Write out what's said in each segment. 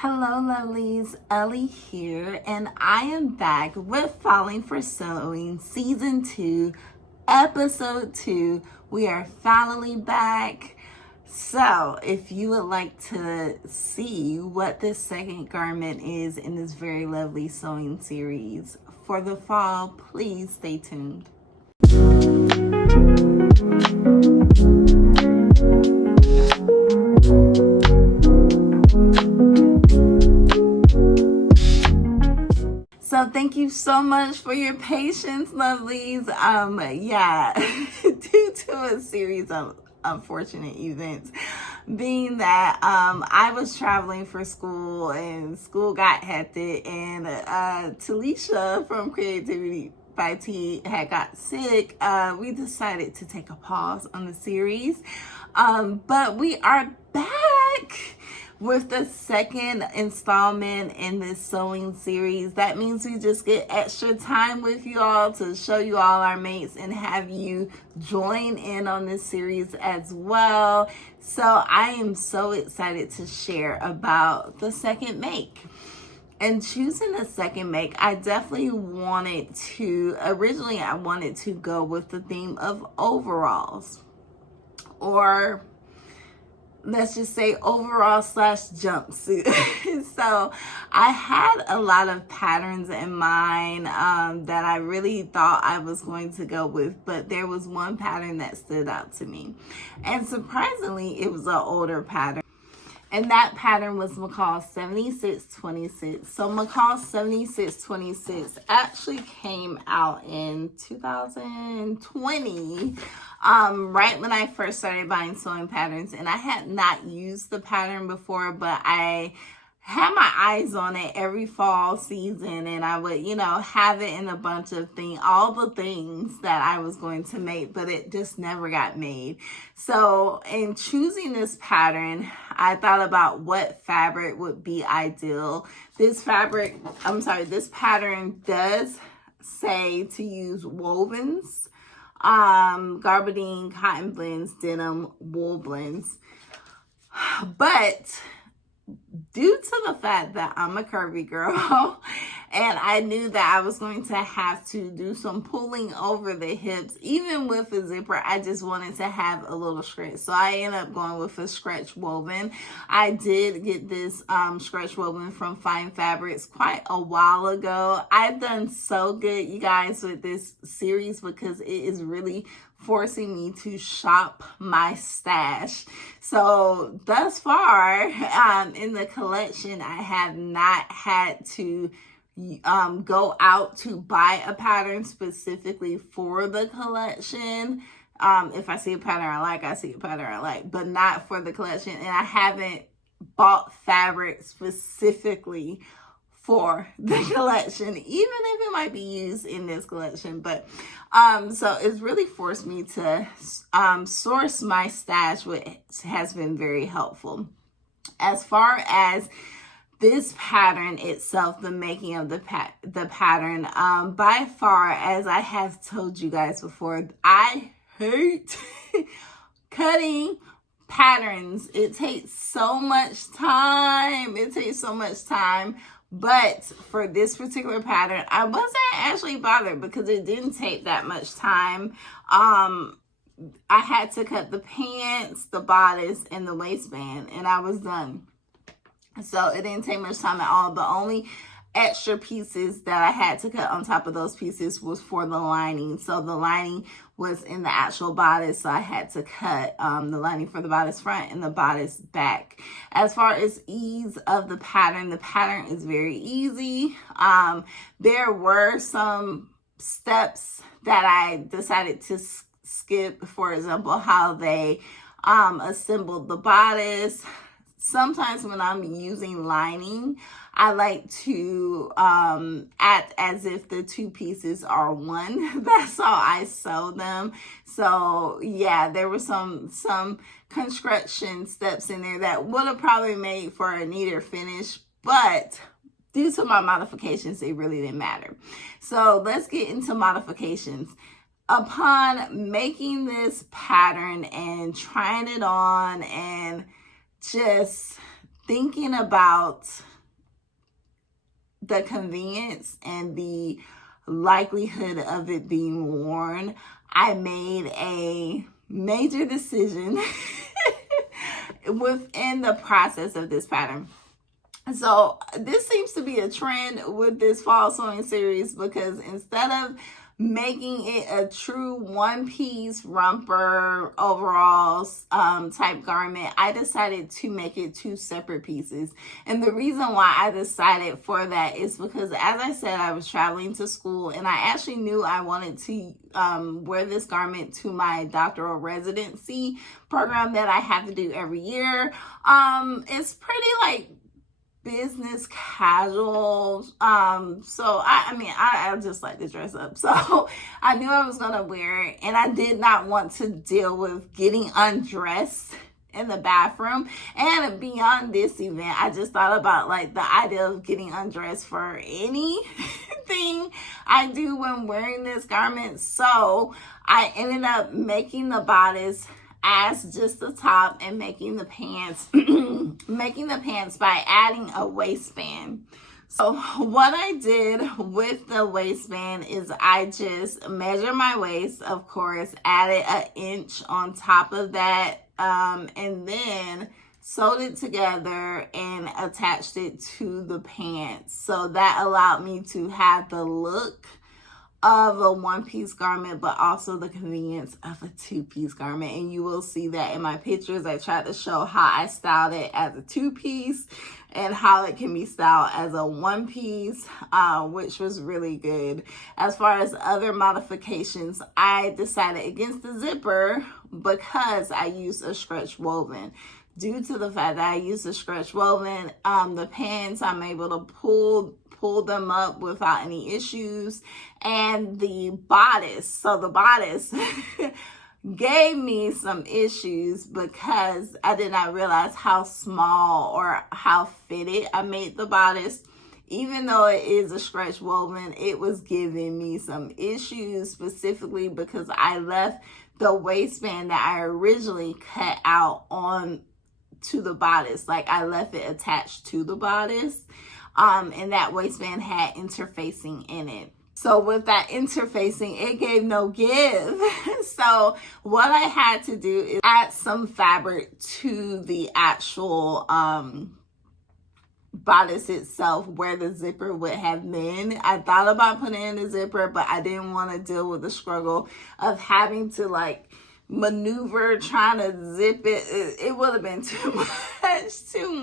Hello lovelies, Ellie here, and I am back with Fallingforsewing Season 2, Episode 2. We are finally back. So, if you would like to see what this second garment is in this very lovely sewing series for the fall, please stay tuned. So thank you so much for your patience, lovelies. Due to a series of unfortunate events, being that I was traveling for school and school got hectic, and Talisha from Creativity by T had got sick, we decided to take a pause on the series. But we are back with the second installment in this sewing series. That means we just get extra time with you all to show you all our mates and have you join in on this series as well. So I am so excited to share about the second make. And choosing the second make, I definitely wanted to, originally I wanted to go with the theme of overalls, or let's just say overall / jumpsuit. So I had a lot of patterns in mind that I really thought I was going to go with, but there was one pattern that stood out to me. And surprisingly, it was an older pattern. And that pattern was McCalls 7626. So McCalls 7626 actually came out in 2020, right when I first started buying Sewingpatterns. And I had not used the pattern before, but I had my eyes on it every fall season, and I would, have it in a bunch of things, all the things that I was going to make, but it just never got made. So in choosing this pattern, I thought about what fabric would be ideal. This pattern does say to use wovens, garbardine, cotton blends, denim, wool blends, but due to the fact that I'm a curvy girl and I knew that I was going to have to do some pulling over the hips, even with a zipper, I just wanted to have a little stretch. So I ended up going with a stretch woven. I did get this stretch woven from Fine Fabrics quite a while ago. I've done so good, you guys, with this series because it is really forcing me to shop my stash. So thus far in the collection, I have not had to go out to buy a pattern specifically for the collection. If I see a pattern I like, I see a pattern I like, but not for the collection. And I haven't bought fabric specifically for the collection, even if it might be used in this collection. But so it's really forced me to source my stash, which has been very helpful. As far as this pattern itself, the making of the pattern, by far, as I have told you guys before, I hate cutting patterns. It takes so much time. But for this particular pattern, I wasn't actually bothered because it didn't take that much time. I had to cut the pants, the bodice, and the waistband, and I was done. So it didn't take much time at all. The only extra pieces that I had to cut on top of those pieces was for the lining. So the lining was in the actual bodice, so I had to cut the lining for the bodice front and the bodice back. As far as ease of the pattern is very easy. There were some steps that I decided to skip. For example, how they assembled the bodice. Sometimes when I'm using lining, I like to act as if the two pieces are one. That's how I sew them. So yeah, there were some construction steps in there that would have probably made for a neater finish, but due to my modifications, it really didn't matter. So let's get into modifications. Upon making this pattern and trying it on and just thinking about the convenience and the likelihood of it being worn, I made a major decision within the process of this pattern. So this seems to be a trend with this fall sewing series, because instead of making it a true one-piece romper overalls type garment, I decided to make it two separate pieces. And the reason why I decided for that is because, as I said, I was traveling to school, and I actually knew I wanted to wear this garment to my doctoral residency program that I have to do every year. It's pretty like business casual, so I just like to dress up, so I knew I was gonna wear it, and I did not want to deal with getting undressed in the bathroom. And beyond this event, I just thought about like the idea of getting undressed for anything I do when wearing this garment. So I ended up making the bodice as just the top and making the pants by adding a waistband. So what I did with the waistband is I just measured my waist, of course, added an inch on top of that, and then sewed it together and attached it to the pants. So that allowed me to have the look of a one-piece garment, but also the convenience of a two-piece garment. And you will see that in my pictures. I tried to show how I styled it as a two-piece and how it can be styled as a one-piece, which was really good. As far as other modifications, I decided against the zipper because I used a stretch woven. Due to the fact that I used a stretch woven, the pants, I'm able to pull them up without any issues. And the bodice, so the bodice gave me some issues because I did not realize how small or how fitted I made the bodice. Even though it is a stretch woven, it was giving me some issues, specifically because I left the waistband that I originally cut out on to the bodice. Like, I left it attached to the bodice, and that waistband had interfacing in it. So with that interfacing, it gave no give. So what I had to do is add some fabric to the actual bodice itself, where the zipper would have been. I thought about putting in the zipper, but I didn't want to deal with the struggle of having to like maneuver trying to zip it. It would have been too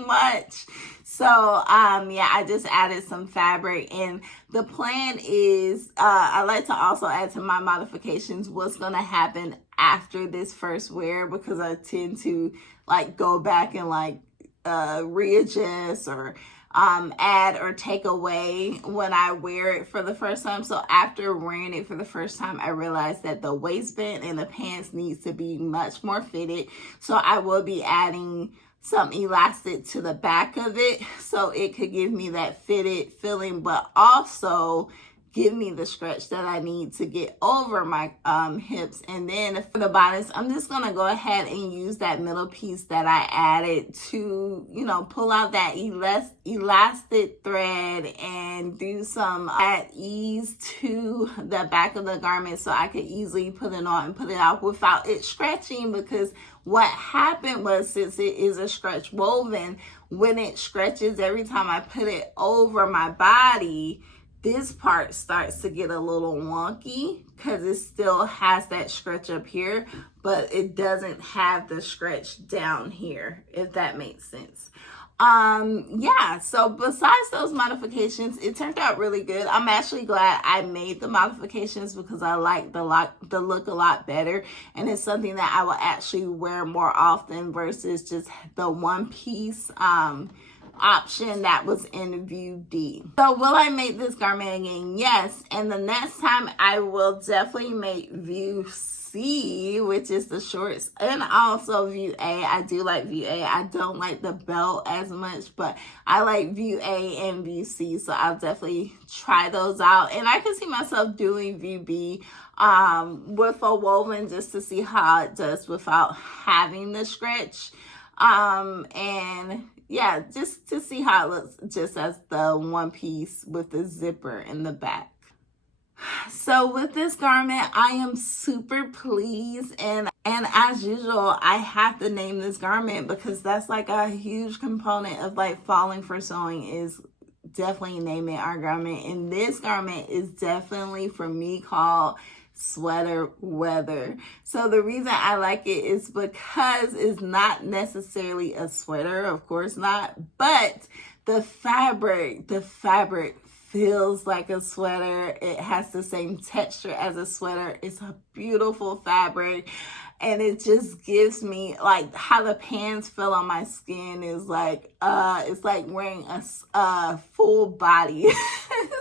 much. So yeah, I just added some fabric, and the plan is I like to also add to my modifications what's going to happen after this first wear, because I tend to like go back and like readjust or add or take away when I wear it for the first time. So after wearing it for the first time, I realized that the waistband and the pants needs to be much more fitted. So I will be adding some elastic to the back of it so it could give me that fitted feeling, but also give me the stretch that I need to get over my hips. And then for the bodice, I'm just gonna go ahead and use that middle piece that I added to, you know, pull out that elastic thread and do some at ease to the back of the garment so I could easily put it on and put it out without it stretching. Because what happened was, since it is a stretch woven, when it stretches, every time I put it over my body, this part starts to get a little wonky because it still has that stretch up here, but it doesn't have the stretch down here, if that makes sense. Yeah, so besides those modifications, it turned out really good. I'm actually glad I made the modifications because I like the look a lot better, and it's something that I will actually wear more often versus just the one piece option that was in view D. So will I make this garment again? Yes, and the next time I will definitely make view C, which is the shorts, and also view A. I do like view A. I don't like the belt as much, but I like view A and view C, so I'll definitely try those out. And I can see myself doing view B with a woven, just to see how it does without having the stretch. And yeah, just to see how it looks just as the one piece with the zipper in the back. So with this garment, I am super pleased, and as usual, I have to name this garment because that's like a huge component of like falling for sewing, is definitely naming our garment. And this garment is definitely, for me, called sweater weather. So the reason I like it is because it's not necessarily a sweater, of course not, but the fabric feels like a sweater. It has the same texture as a sweater. It's a beautiful fabric, and it just gives me, like, how the pants feel on my skin is like, it's like wearing a full body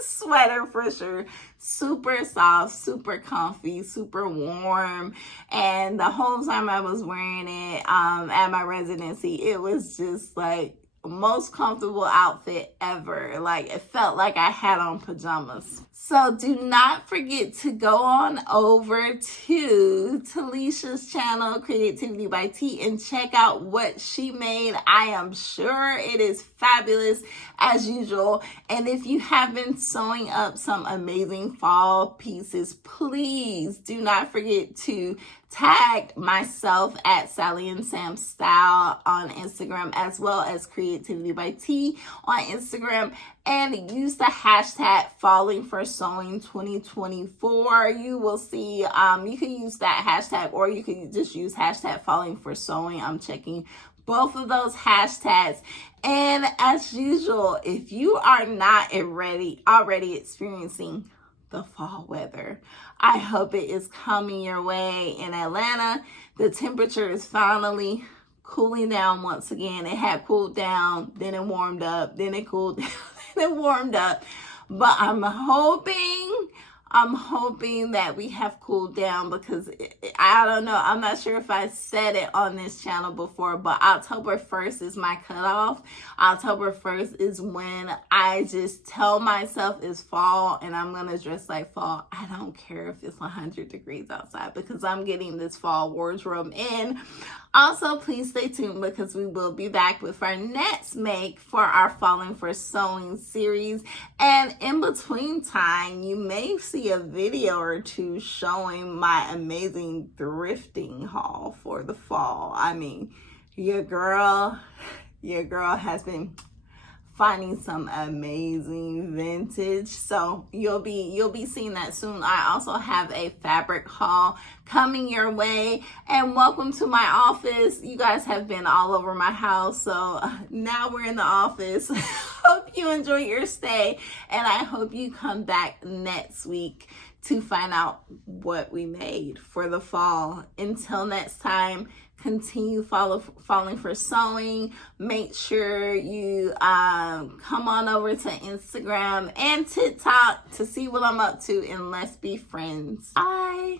sweater for sure. Super soft, super comfy, super warm. And the whole time I was wearing it at my residency, it was just like most comfortable outfit ever. Like, it felt like I had on pajamas. So do not forget to go on over to Talisha's channel, Creativity by T, and check out what she made. I am sure it is fabulous as usual. And if you have been sewing up some amazing fall pieces, please do not forget to tag myself at Sally and Sam Style on Instagram, as well as Creativity by T on Instagram, and use the hashtag Fallingforsewing 2024. You will see, you can use that hashtag, or you can just use hashtag Fallingforsewing. I'm checking both of those hashtags. And as usual, if you are not already experiencing the fall weather, I hope it is coming your way in Atlanta. The temperature is finally cooling down once again. It had cooled down, then it warmed up, then it cooled down, then it warmed up. But I'm hoping that we have cooled down, because I don't know. I'm not sure if I said it on this channel before, but October 1st is my cutoff. October 1st is when I just tell myself it's fall and I'm going to dress like fall. I don't care if it's 100 degrees outside, because I'm getting this fall wardrobe in. Also, please stay tuned, because we will be back with our next make for our Falling for Sewing series. And in between time, you may see a video or two showing my amazing thrifting haul for the fall. I mean, your girl has been finding some amazing vintage, so you'll be seeing that soon. I also have a fabric haul coming your way. And welcome to my office. You guys have been all over my house, so now we're in the office. Hope you enjoy your stay, and I hope you come back next week to find out what we made for the fall. Until next time, continue falling for sewing. Make sure you come on over to Instagram and TikTok to see what I'm up to, and let's be friends. Bye.